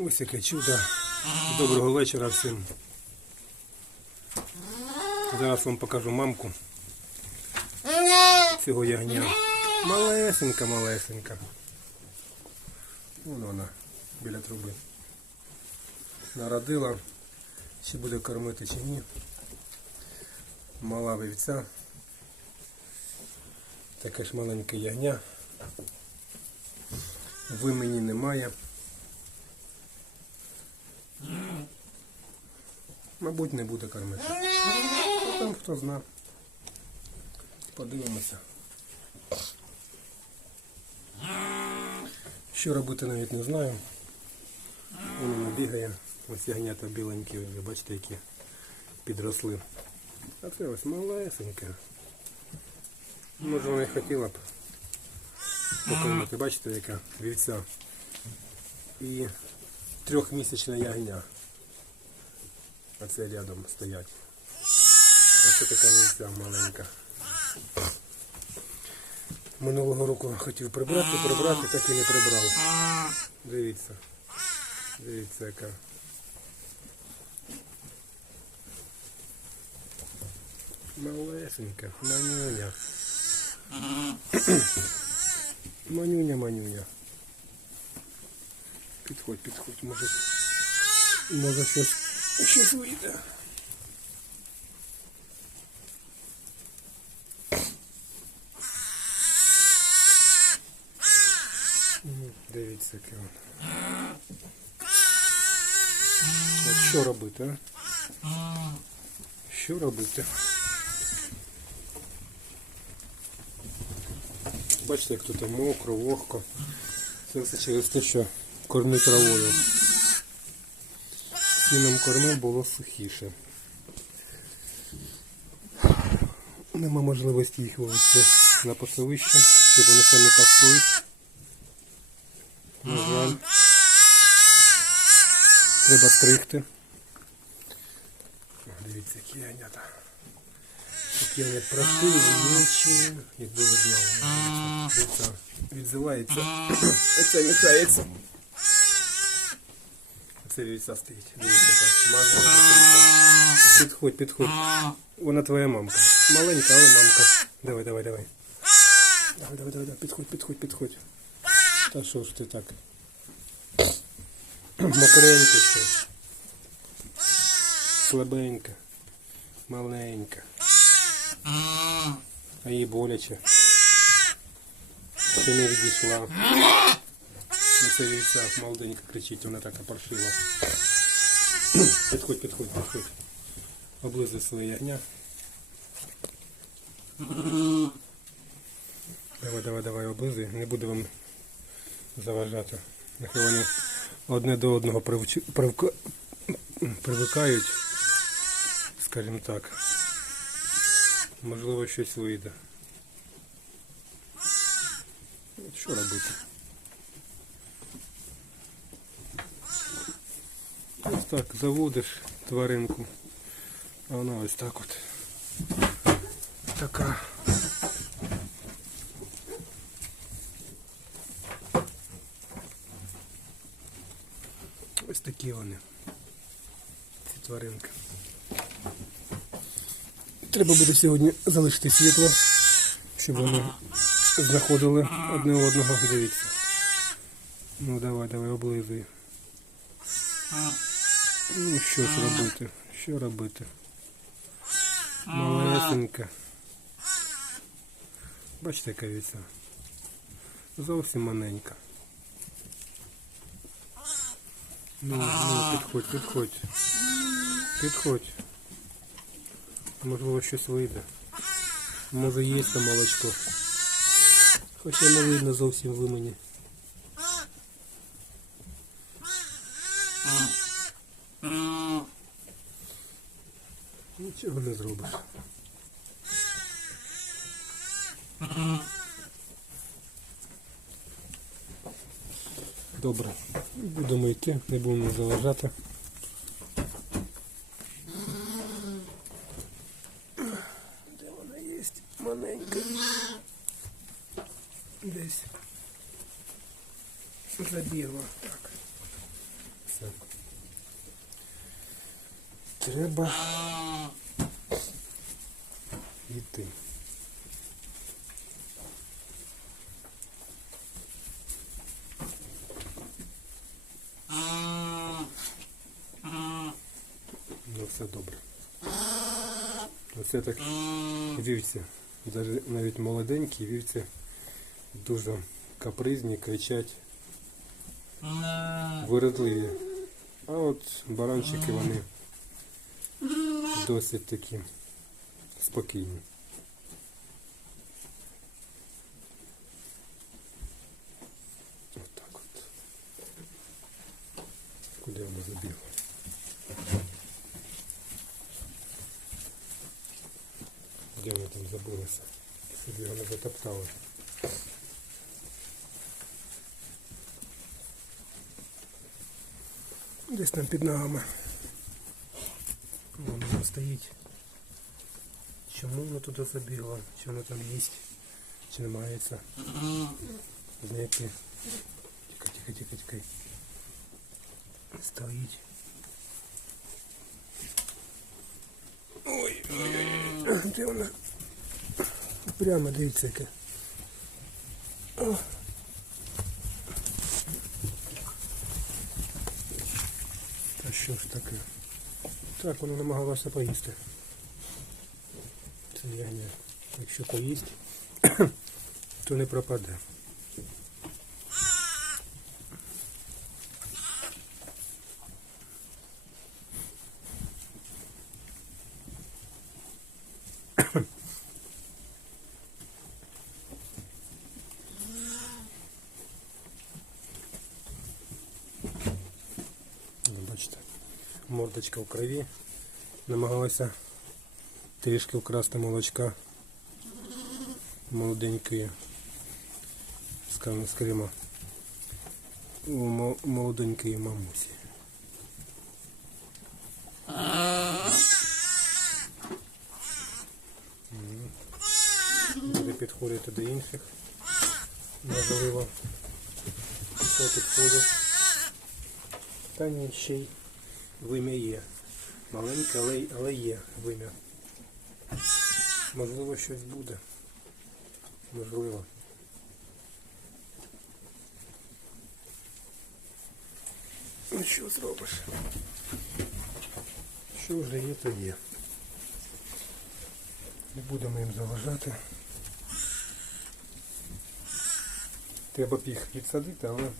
Ось яке чудо. Доброго вечора всім. Зараз вам покажу мамку цього ягня. Малесенька, малесенька. Вон вона біля труби. Народила. Чи буде кормити чи ні. Мала вівця. Таке ж маленьке ягня. Вимені немає. Мабуть, не буде кормити. Ну, Там хто зна. Подивимося. Що робити навіть не знаю. Воно не бігає. Ось ягнята біленькі, вже бачите, які підросли. А це ось малесеньке. Може вона і хотіла б покормити. Бачите, яка вівця. І трьохмісячне ягня. А це рядом стоять. Ось така вівця маленька. Минулого року хотів прибрати, прибрати, так і не прибрав. Дивіться. Дивіться, яка. Малесенька, манюня. Манюня, манюня. Підходь, підходь, може. Може щось, щось вийде. Дивіться, яке воно. От що робити, а? Що робити? Бачите, як тут мокро, вогко. Це все через те, що кормить травою. Сіном кормив було сухіше. Нема можливості їх вивезти на пасовище, щоб вони самі паслись. На жаль. Треба стригти. Дивіться, які янята. Такі янят противнючі, якби ви знали. Відзивається. Оце мішається. Оце стоїть. Підходь, підходь. Вона твоя мамка. Маленька, але мамка. Давай, давай, давай. Давай, давай, давай. Підходь, підходь, підходь. Та що ж ти так? Мокренька ще. Слабенька. Маленька. А їй боляче. Ще не відійшла. Оце вівця молоденька кричить, вона така паршива. Підходь, підходь, підходь. Облизуй своє ягня. Давай, давай, давай, облизуй. Не буду вам заважати. Нехай вони одне до одного привчу- привка- привикають, скажімо так. Можливо, щось вийде. Що робити? Ось так заводиш тваринку, а вона ось так от. Така. Ось такі вони. Ці тваринки. Треба буде сьогодні залишити світло, щоб вони знаходили одне одного. Дивіться. Ну давай, давай, облизуй. Ну що ж робити? Що робити? Малесенька. Бачите, яка віця. Зовсім маленька. Ну, ну, підходь, підходь. Підходь. Можливо, щось вийде. Може є там молочко. Хоча не видно зовсім в мені. Нічого не зробиш. Добре. Будемо йти, не будемо заважати. Де вона є? Маленька. Десь. Забігла. Так. все. Треба йти. Ну все добре. Оце так вівці. Навіть молоденькі вівці дуже капризні, кричать, вирадливі. А от баранчики вони досить такі спокійні. Отак от. Куди вона забігла? Де вони там забилися? Щоб його не затоптали. Десь там під ногами. Вон воно стоїть. Чому воно туди забігло? Чи воно там їсть? Чи не мається? Знайти. Тихо, тихо, тихо, тихо. Стоїть. Ой, ой, ой. Де вона? Прямо дивіться яке. Та що ж таке? Так, воно намагалося поїсти. Ягня. Якщо поїсть, то не пропаде. Бачите, мордочка в крові. Намагалася трішки вкрасти молочка молоденької, скажімо, скажімо, у молоденької мамусі. Буде підходити до інших. Можливо. Це підходить. Та ні, ще й вим'я є. Маленьке, але, але є вим'я. Можливо, щось буде. Можливо. Ну що зробиш? Що вже є, то є. Не будемо їм заважати. Треба б їх відсадити, але